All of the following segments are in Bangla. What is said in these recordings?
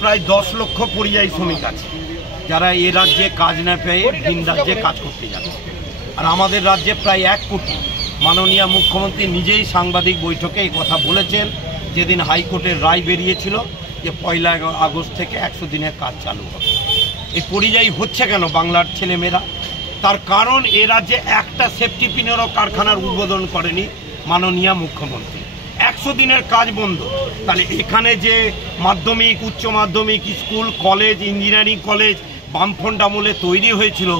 প্রায় 10 লক্ষ পরিযায়ী শ্রমিক আছে যারা এই রাজ্যে কাজ না পেয়ে ভিন রাজ্যে কাজ করতে যাচ্ছে, আর আমাদের রাজ্যে প্রায় 1 কোটি। মাননীয় মুখ্যমন্ত্রী নিজেই সাংবাদিক বৈঠকে এই কথা বলেছেন যেদিন হাইকোর্টের রায় বেরিয়েছিল যে 1 আগস্ট থেকে 100 দিনের কাজ চালু হবে। এই পরিযায়ী হচ্ছে কেন বাংলার ছেলেমেয়েরা? তার কারণ এ রাজ্যে একটা সেফটি পিনেরও কারখানার উদ্বোধন করেনি মাননীয় মুখ্যমন্ত্রী। 100 দিনের কাজ বন্ধ। তাহলে এখানে যে মাধ্যমিক, উচ্চ মাধ্যমিক, স্কুল, কলেজ, ইঞ্জিনিয়ারিং কলেজ বামফ্রন্ট আমলে তৈরি হয়েছিল,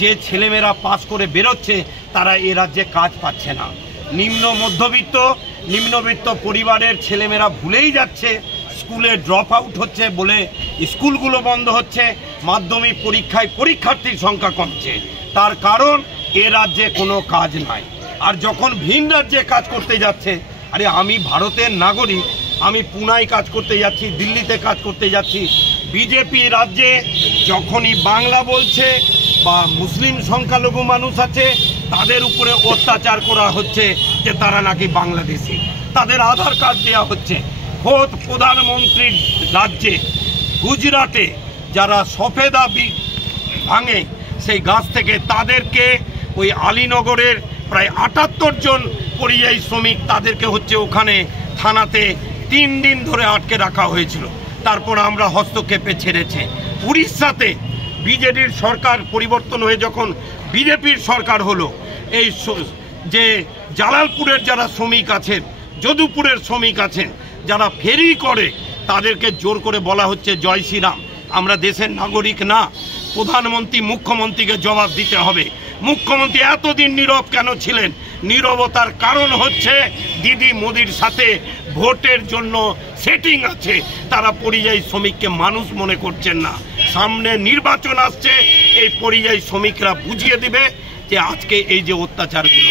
যে ছেলেমেয়েরা পাস করে বেরোচ্ছে তারা এ রাজ্যে কাজ পাচ্ছে না। নিম্নবিত্ত পরিবারের ছেলেমেয়েরা ভুলেই যাচ্ছে, স্কুলে ড্রপ আউট হচ্ছে বলে স্কুলগুলো বন্ধ হচ্ছে, মাধ্যমিক পরীক্ষায় পরীক্ষার্থীর সংখ্যা কমছে। তার কারণ এ রাজ্যে কোনো কাজ নাই। আর যখন ভিন রাজ্যে কাজ করতে যাচ্ছে, আরে আমি ভারতের নাগরিক, আমি পুনায় কাজ করতে যাচ্ছি, দিল্লিতে কাজ করতে যাচ্ছি, বিজেপি রাজ্যে যখনই বাংলা বলছে বা মুসলিম সংখ্যালঘু মানুষ আছে তাদের উপরে অত্যাচার করা হচ্ছে যে তারা নাকি বাংলাদেশি, তাদের আধার কার্ড দেওয়া হচ্ছে। খোদ প্রধানমন্ত্রীর রাজ্যে গুজরাটে যারা সফেদা ভাঙে সেই গাছ থেকে, তাদেরকে ওই আলীনগরের প্রায় 78 জন পরিযায়ী শ্রমিক, তাদেরকে হচ্ছে ওখানে থানাতে 3 দিন ধরে আটকে রাখা হয়েছিল। তারপর আমরা হস্তক্ষেপে ছেড়েছে। উড়িষ্যাতে বিজেডির সরকার পরিবর্তন হয়ে যখন বিজেপির সরকার হলো, এই যে জালালপুরের যারা শ্রমিক আছেন, যদুপুরের শ্রমিক আছেন, যারা ফেরি করে, তাদেরকে জোর করে বলা হচ্ছে জয় শ্রীরাম, আমরা দেশের নাগরিক না। প্রধানমন্ত্রী মুখ্যমন্ত্রীকে জবাব দিতে হবে। মুখ্যমন্ত্রী এতদিন নীরব কেন ছিলেন? নীরবতার কারণ হচ্ছে দিদি মোদির সাথে ভোটের জন্য সেটিং আছে। তারা পরিযায়ী শ্রমিককে মানুষ মনে করছেন না। সামনে নির্বাচন আসছে, এই পরিযায়ী শ্রমিকরা বুঝিয়ে দিবে যে আজকে এই যে অত্যাচারগুলো